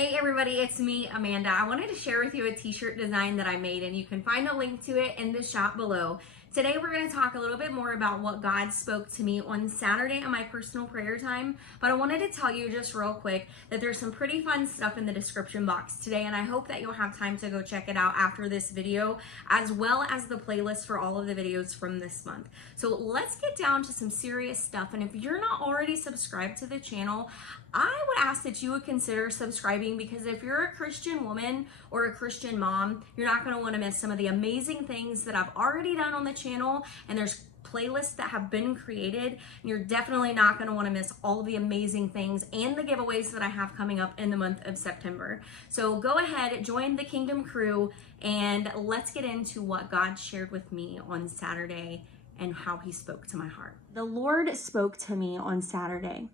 Hey everybody, it's me, Amanda. I wanted to share with you a t-shirt design that I made, and you can find a link to it in the shop below. Today we're going to talk a little bit more about what God spoke to me on Saturday in my personal prayer time, but I wanted to tell you just real quick that there's some pretty fun stuff in the description box today, and I hope that you'll have time to go check it out after this video, as well as the playlist for all of the videos from this month. So let's get down to some serious stuff, and if you're not already subscribed to the channel, I would ask that you would consider subscribing, because if you're a Christian woman or a Christian mom, you're not going to want to miss some of the amazing things that I've already done on the channel, and there's playlists that have been created, and you're definitely not going to want to miss all the amazing things and the giveaways that I have coming up in the month of September. So go ahead, join the Kingdom crew, and let's get into what God shared with me on Saturday and how he spoke to my heart. The Lord spoke to me on Saturday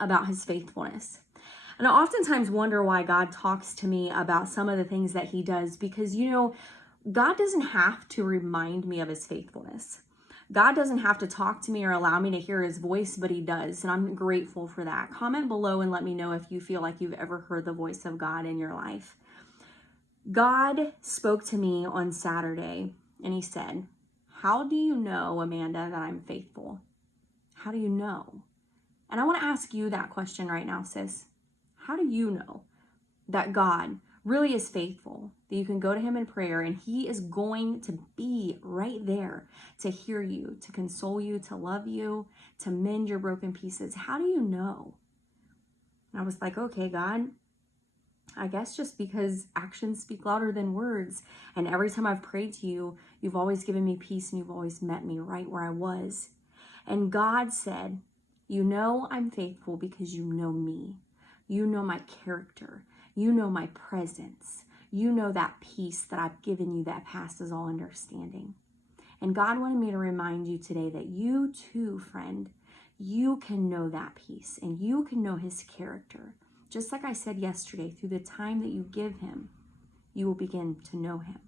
about his faithfulness. And I oftentimes wonder why God talks to me about some of the things that he does, because, God doesn't have to remind me of his faithfulness. God doesn't have to talk to me or allow me to hear his voice, but he does. And I'm grateful for that. Comment below and let me know if you feel like you've ever heard the voice of God in your life. God spoke to me on Saturday and he said, "How do you know, Amanda, that I'm faithful? How do you know?" And I want to ask you that question right now, sis. How do you know that God really is faithful, that you can go to him in prayer and he is going to be right there to hear you, to console you, to love you, to mend your broken pieces? How do you know? And I was like, okay, God, I guess just because actions speak louder than words. And every time I've prayed to you, you've always given me peace and you've always met me right where I was. And God said, "You know I'm faithful because you know me. You know my character. You know my presence. You know that peace that I've given you that passes all understanding." And God wanted me to remind you today that you too, friend, you can know that peace and you can know his character. Just like I said yesterday, through the time that you give him, you will begin to know him.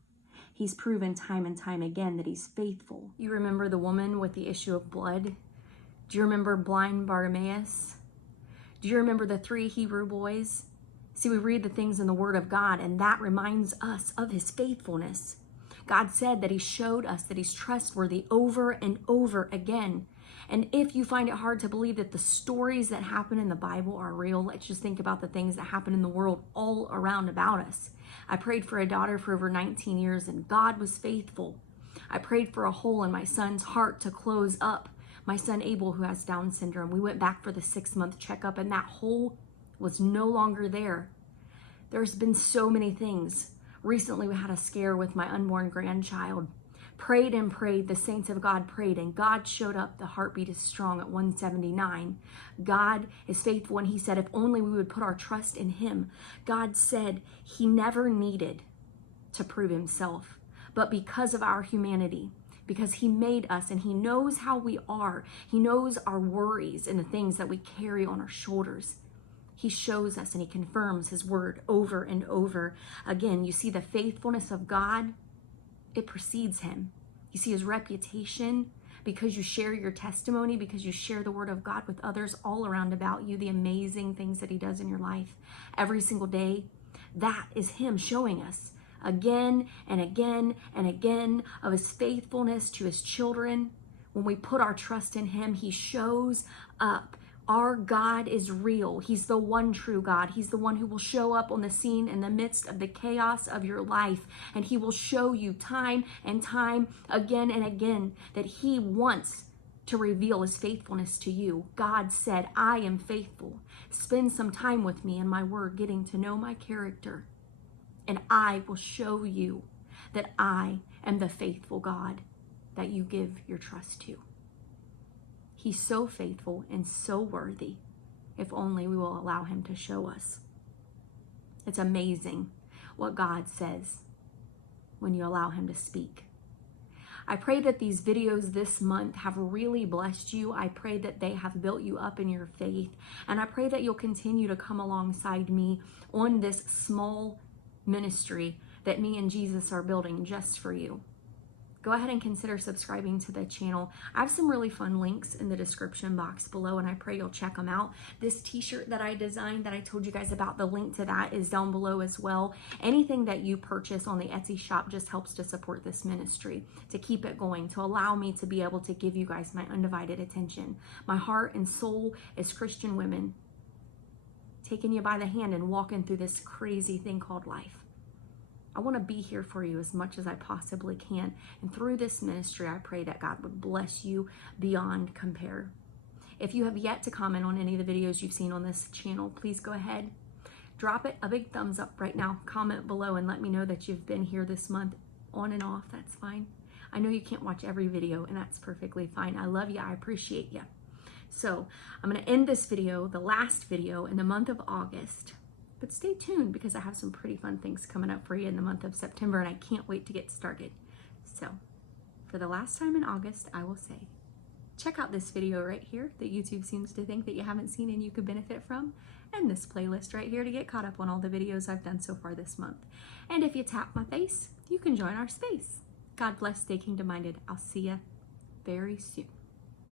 He's proven time and time again that he's faithful. You remember the woman with the issue of blood? Do you remember blind Bartimaeus? Do you remember the 3 Hebrew boys? See, we read the things in the Word of God, and that reminds us of his faithfulness. God said that he showed us that he's trustworthy over and over again. And if you find it hard to believe that the stories that happen in the Bible are real, let's just think about the things that happen in the world all around about us. I prayed for a daughter for over 19 years, and God was faithful. I prayed for a hole in my son's heart to close up. My son Abel, who has Down syndrome, we went back for the 6-month checkup and that hole was no longer there. There's been so many things. Recently, we had a scare with my unborn grandchild. Prayed and prayed, the saints of God prayed, and God showed up. The heartbeat is strong at 179. God is faithful, and he said if only we would put our trust in him. God said he never needed to prove himself, but because of our humanity, because he made us and he knows how we are. He knows our worries and the things that we carry on our shoulders. He shows us and he confirms his word over and over again. You see the faithfulness of God, it precedes him. You see his reputation because you share your testimony, because you share the word of God with others all around about you, the amazing things that he does in your life every single day. That is him showing us again and again and again of his faithfulness to his children. When we put our trust in him, he shows up. Our God is real. He's the one true God. He's the one who will show up on the scene in the midst of the chaos of your life. And he will show you time and time again and again that he wants to reveal his faithfulness to you. God said, "I am faithful. Spend some time with me in my word, getting to know my character. And I will show you that I am the faithful God that you give your trust to." He's so faithful and so worthy, if only we will allow him to show us. It's amazing what God says when you allow him to speak. I pray that these videos this month have really blessed you. I pray that they have built you up in your faith. And I pray that you'll continue to come alongside me on this small ministry that me and Jesus are building just for you. go ahead and consider subscribing to the channel. I have some really fun links in the description box below, and I pray you'll check them out. This t-shirt that I designed that I told you guys about, the link to that is down below as well. Anything that you purchase on the Etsy shop just helps to support this ministry, to keep it going, to allow me to be able to give you guys my undivided attention. My heart and soul as Christian women, taking you by the hand and walking through this crazy thing called life. I want to be here for you as much as I possibly can. And through this ministry, I pray that God would bless you beyond compare. If you have yet to comment on any of the videos you've seen on this channel, please go ahead, drop it a big thumbs up right now. Comment below and let me know that you've been here this month on and off. That's fine. I know you can't watch every video, and that's perfectly fine. I love you. I appreciate you. So I'm going to end this video, the last video in the month of August, but stay tuned because I have some pretty fun things coming up for you in the month of September, and I can't wait to get started. So for the last time in August, I will say, check out this video right here that YouTube seems to think that you haven't seen and you could benefit from, and this playlist right here to get caught up on all the videos I've done so far this month. And if you tap my face, you can join our space. God bless, stay kingdom minded. I'll see you very soon.